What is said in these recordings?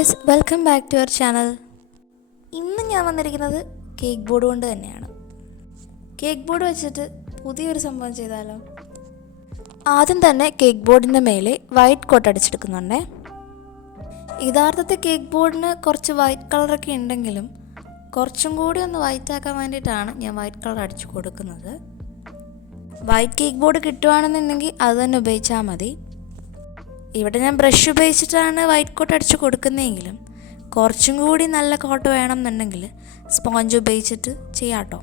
Guys, welcome back to our channel. ഇന്ന് ഞാൻ വന്നിരിക്കുന്നത് കേക്ക് ബോർഡ് കൊണ്ട് തന്നെയാണ്. കേക്ക് ബോർഡ് വെച്ചിട്ട് പുതിയൊരു സംഭവം ചെയ്താലോ? ആദ്യം തന്നെ കേക്ക് ബോർഡിൻ്റെ മേലെ വൈറ്റ് കോട്ട് അടിച്ചെടുക്കുന്നുണ്ട്. യഥാർത്ഥത്തിൽ കേക്ക് ബോർഡിന് കുറച്ച് വൈറ്റ് കളറൊക്കെ ഉണ്ടെങ്കിലും കുറച്ചും കൂടി ഒന്ന് വൈറ്റ് ആക്കാൻ വേണ്ടിയിട്ടാണ് ഞാൻ വൈറ്റ് കളർ അടിച്ചു കൊടുക്കുന്നത്. വൈറ്റ് കേക്ക് ബോർഡ് കിട്ടുവാണെന്നുണ്ടെങ്കിൽ അത് തന്നെ ഉപയോഗിച്ചാൽ മതി. ഇവിടെ ഞാൻ ബ്രഷ് ഉപയോഗിച്ചിട്ടാണ് വൈറ്റ് കോട്ട് അടിച്ച് കൊടുക്കുന്നതെങ്കിലും കുറച്ചും കൂടി നല്ല കോട്ട് വേണം എന്നുണ്ടെങ്കിൽ സ്പോഞ്ച് ഉപയോഗിച്ചിട്ട് ചെയ്യാം കേട്ടോ.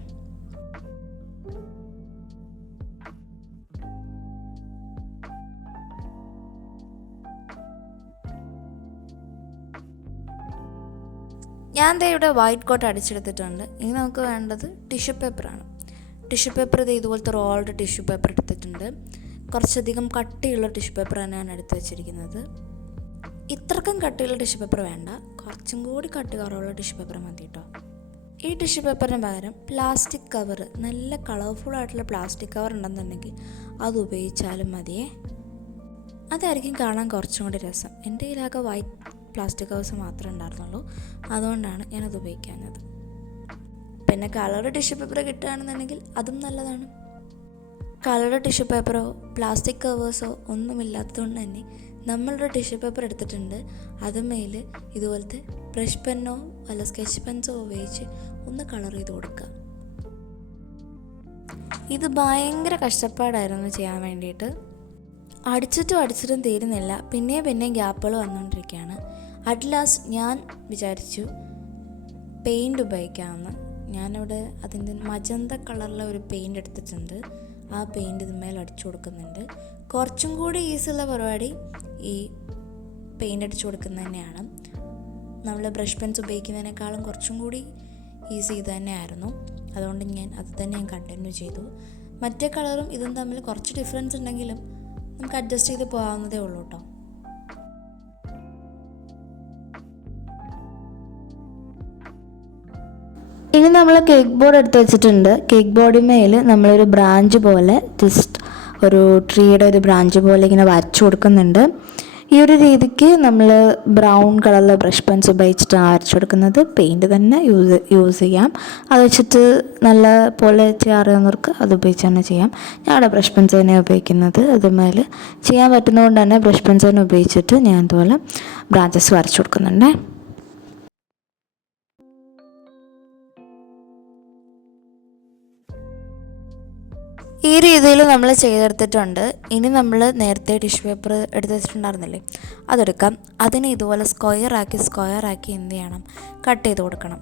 ഞാൻ ദേ ഇവിടെ വൈറ്റ് കോട്ട് അടിച്ചെടുത്തിട്ടുണ്ട്. ഇനി നമുക്ക് വേണ്ടത് ടിഷ്യൂ പേപ്പറാണ്. ടിഷ്യൂ പേപ്പർ ഇത് ഇതുപോലത്തെ റോൾഡ് ടിഷ്യൂ പേപ്പർ എടുത്തിട്ടുണ്ട്. കുറച്ചധികം കട്ടിയുള്ള ടിഷ്യൂ പേപ്പർ തന്നെയാണ് എടുത്ത് വെച്ചിരിക്കുന്നത്. ഇത്രക്കും കട്ടിയുള്ള ടിഷ്യൂ പേപ്പർ വേണ്ട, കുറച്ചും കൂടി കട്ടി കുറവുള്ള ടിഷ്യൂ പേപ്പർ മതി കേട്ടോ. ഈ ടിഷ്യൂ പേപ്പറിന് പകരം പ്ലാസ്റ്റിക് കവർ, നല്ല കളർഫുൾ ആയിട്ടുള്ള പ്ലാസ്റ്റിക് കവർ ഉണ്ടെന്നുണ്ടെങ്കിൽ അത് ഉപയോഗിച്ചാലും മതിയേ. അതായിരിക്കും കാണാൻ കുറച്ചും കൂടി രസം. എൻ്റെ കയ്യിലാകെ വൈറ്റ് പ്ലാസ്റ്റിക് കവേഴ്സ് മാത്രമേ ഉണ്ടായിരുന്നുള്ളൂ, അതുകൊണ്ടാണ് ഞാനത് ഉപയോഗിക്കാഞ്ഞത്. പിന്നെ കളർ ടിഷ്യൂ പേപ്പർ കിട്ടുകയാണെന്നുണ്ടെങ്കിൽ അതും നല്ലതാണ്. കളർഡ് ടിഷ്യൂ പേപ്പറോ പ്ലാസ്റ്റിക് കവേഴ്സോ ഒന്നുമില്ലാത്തതുകൊണ്ട് തന്നെ നമ്മളൊരു ടിഷ്യൂ പേപ്പർ എടുത്തിട്ടുണ്ട്. അതുമേൽ ഇതുപോലത്തെ ബ്രഷ് പെന്നോ അല്ല സ്കെച്ച് പെൻസോ ഉപയോഗിച്ച് ഒന്ന് കളർ ചെയ്ത് കൊടുക്കുക. ഇത് ഭയങ്കര കഷ്ടപ്പാടായിരുന്നു ചെയ്യാൻ വേണ്ടിയിട്ട്. അടിച്ചിട്ടും തീരുന്നില്ല, പിന്നെയും ഗ്യാപ്പുകൾ വന്നുകൊണ്ടിരിക്കുകയാണ്. അറ്റ് ലാസ്റ്റ് ഞാൻ വിചാരിച്ചു പെയിൻറ്റ് ഉപയോഗിക്കാമെന്ന്. ഞാനിവിടെ അതിൻ്റെ മജന്ത കളറിലെ ഒരു പെയിൻറ്റ് എടുത്തിട്ടുണ്ട്. ആ പെയിൻറ്റ് ഇതുമേൽ അടിച്ചു കൊടുക്കുന്നുണ്ട്. കുറച്ചും കൂടി ഈസിയുള്ള പരിപാടി ഈ പെയിൻറ്റ് അടിച്ചു കൊടുക്കുന്നത് തന്നെയാണ്. നമ്മൾ ബ്രഷ് പെൻസ് ഉപയോഗിക്കുന്നതിനേക്കാളും കുറച്ചും കൂടി ഈസി ഇത് തന്നെയായിരുന്നു. അതുകൊണ്ട് അത് തന്നെ ഞാൻ കണ്ടിന്യൂ ചെയ്തു. മറ്റേ കളറും ഇതും തമ്മിൽ കുറച്ച് ഡിഫറൻസ് ഉണ്ടെങ്കിലും നമുക്ക് അഡ്ജസ്റ്റ് ചെയ്ത് പോകാവുന്നതേ ഉള്ളൂ കേട്ടോ. ഇനി നമ്മൾ കേക്ക് ബോർഡ് എടുത്ത് വെച്ചിട്ടുണ്ട്. കേക്ക് ബോർഡിന്മേൽ നമ്മളൊരു ബ്രാഞ്ച് പോലെ ജസ്റ്റ് ഒരു ട്രീയുടെ ഒരു ബ്രാഞ്ച് പോലെ ഇങ്ങനെ വരച്ചു കൊടുക്കുന്നുണ്ട്. ഈ ഒരു രീതിക്ക് നമ്മൾ ബ്രൗൺ കളറിലെ ബ്രഷ് പെൻസ് ഉപയോഗിച്ചിട്ടാണ് വരച്ചു കൊടുക്കുന്നത്. പെയിൻറ്റ് തന്നെ യൂസ് ചെയ്യാം. അത് വെച്ചിട്ട് നല്ല പോലെ ചെയ്യാറിയാവുന്നവർക്ക് അത് ഉപയോഗിച്ച് തന്നെ ചെയ്യാം. ഞാനവിടെ ബ്രഷ് പെൻസ് തന്നെയാണ് ഉപയോഗിക്കുന്നത്. അതുമേൽ ചെയ്യാൻ പറ്റുന്നതുകൊണ്ട് തന്നെ ബ്രഷ് പെൻസ് തന്നെ ഉപയോഗിച്ചിട്ട് ഞാൻ അതുപോലെ ബ്രാഞ്ചസ് വരച്ചു കൊടുക്കുന്നുണ്ട്. ഈ രീതിയിൽ നമ്മൾ ചെയ്തെടുത്തിട്ടുണ്ട്. ഇനി നമ്മൾ നേരത്തെ ടിഷ്യൂ പേപ്പർ എടുത്ത് വെച്ചിട്ടുണ്ടായിരുന്നില്ലേ, അതെടുക്കാം. അതിനെ ഇതുപോലെ സ്ക്വയർ ആക്കി എന്ത് ചെയ്യണം, കട്ട് ചെയ്ത് കൊടുക്കണം.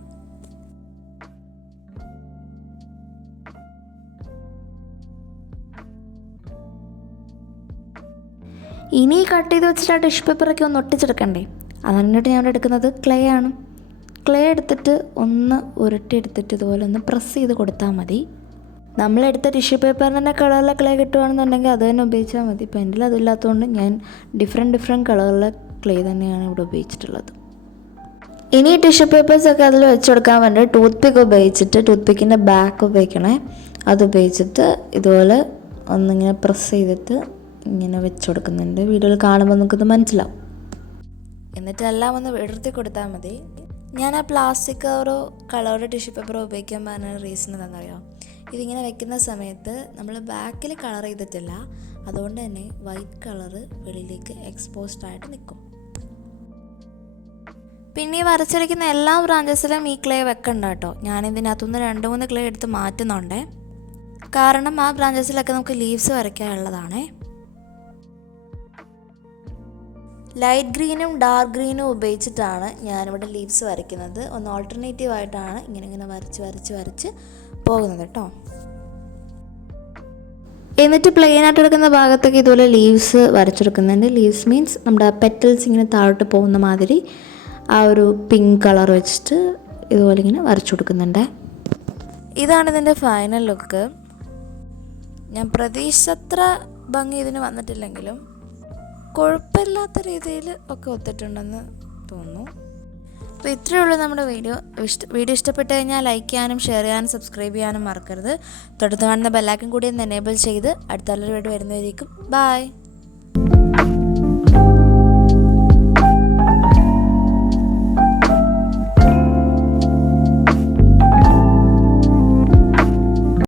ഇനി കട്ട് ചെയ്ത് വെച്ചിട്ട് ആ ടിഷ്യൂ പേപ്പറൊക്കെ ഒന്ന് ഒട്ടിച്ചെടുക്കണ്ടേ. അതിനായിട്ട് ഞാൻ എടുക്കുന്നത് ക്ലേ ആണ്. ക്ലേ എടുത്തിട്ട് ഒന്ന് ഉരുട്ടിയെടുത്തിട്ട് ഇതുപോലെ ഒന്ന് പ്രസ് ചെയ്ത് കൊടുത്താൽ മതി. നമ്മളെടുത്ത ടിഷ്യൂ പേപ്പറിന് തന്നെ കളറിലെ ക്ലേ കിട്ടുകയാണെന്നുണ്ടെങ്കിൽ അത് തന്നെ ഉപയോഗിച്ചാൽ മതി. ഇപ്പം എൻ്റെ അതില്ലാത്തതുകൊണ്ട് ഞാൻ ഡിഫറെൻറ്റ് കളറിലെ ക്ലേ തന്നെയാണ് ഇവിടെ ഉപയോഗിച്ചിട്ടുള്ളത്. ഇനി ടിഷ്യൂ പേപ്പേഴ്സൊക്കെ അതിൽ വെച്ച് കൊടുക്കാൻ വേണ്ടി ടൂത്ത് പിക്ക് ഉപയോഗിച്ചിട്ട്, ടൂത്ത് പിക്കിൻ്റെ ബാക്ക് ഉപയോഗിക്കണേ, അത് ഉപയോഗിച്ചിട്ട് ഇതുപോലെ ഒന്നിങ്ങനെ പ്രസ് ചെയ്തിട്ട് ഇങ്ങനെ വെച്ച് കൊടുക്കുന്നുണ്ട്. വീഡിയോയിൽ കാണുമ്പോൾ നമുക്കത് മനസ്സിലാവും. എന്നിട്ടെല്ലാം ഒന്ന് വിടർത്തി കൊടുത്താൽ മതി. ഞാൻ ആ പ്ലാസ്റ്റിക് കവറോ കളറുടെ ടിഷ്യൂ പേപ്പറോ ഉപയോഗിക്കാൻ പറഞ്ഞ റീസൺ എന്താണെന്നറിയാം? ഇതിങ്ങനെ വെക്കുന്ന സമയത്ത് നമ്മൾ ബാക്കിൽ കളർ ചെയ്തിട്ടില്ല, അതുകൊണ്ട് തന്നെ വൈറ്റ് കളറ് വെളിയിലേക്ക് എക്സ്പോസ്ഡ് ആയിട്ട് നിൽക്കും. പിന്നെ ഈ വരച്ചിരിക്കുന്ന എല്ലാ ബ്രാഞ്ചസിലും ഈ ക്ലേ വെക്കണ്ട കേട്ടോ. ഞാനിതിനകത്തുനിന്ന് 2-3 ക്ലേ എടുത്ത് മാറ്റുന്നുണ്ട്. കാരണം ആ ബ്രാഞ്ചസിലൊക്കെ നമുക്ക് ലീവ്സ് വരയ്ക്കാനുള്ളതാണേ. ലൈറ്റ് ഗ്രീനും ഡാർക്ക് ഗ്രീനും ഉപയോഗിച്ചിട്ടാണ് ഞാനിവിടെ ലീവ്സ് വരയ്ക്കുന്നത്. ഒന്ന് ഓൾട്ടർനേറ്റീവ് ആയിട്ടാണ് ഇങ്ങനെ വരച്ച് പോകുന്നത് കേട്ടോ. എന്നിട്ട് പ്ലെയിൻ ആയിട്ട് എടുക്കുന്ന ഭാഗത്തൊക്കെ ഇതുപോലെ ലീവ്സ് വരച്ചെടുക്കുന്നുണ്ട്. ലീവ്സ് മീൻസ് നമ്മുടെ പെറ്റൽസ് ഇങ്ങനെ താഴോട്ട് പോകുന്ന മാതിരി ആ ഒരു പിങ്ക് കളർ വെച്ചിട്ട് ഇതുപോലെ ഇങ്ങനെ വരച്ചു കൊടുക്കുന്നുണ്ട്. ഇതാണ് ഇതിൻ്റെ ഫൈനൽ ലുക്ക്. ഞാൻ പ്രതീക്ഷിച്ചത്ര ഭംഗി ഇതിന് വന്നിട്ടില്ലെങ്കിലും കുഴപ്പമില്ലാത്ത രീതിയിൽ ഒക്കെ ഒത്തിട്ടുണ്ടെന്ന് തോന്നുന്നു. അപ്പോൾ ഇത്രയേ ഉള്ളൂ നമ്മുടെ വീഡിയോ. ഇഷ്ടപ്പെട്ട് കഴിഞ്ഞാൽ ലൈക്ക് ചെയ്യാനും ഷെയർ ചെയ്യാനും സബ്സ്ക്രൈബ് ചെയ്യാനും മറക്കരുത്. തൊട്ടടുത്ത് കാണുന്ന ബെല്ലൈക്കൺ കൂടി ഒന്ന് എനേബിൾ ചെയ്ത് അടുത്ത നല്ലൊരു വീഡിയോ വരുന്നതായിരിക്കും. ബൈ.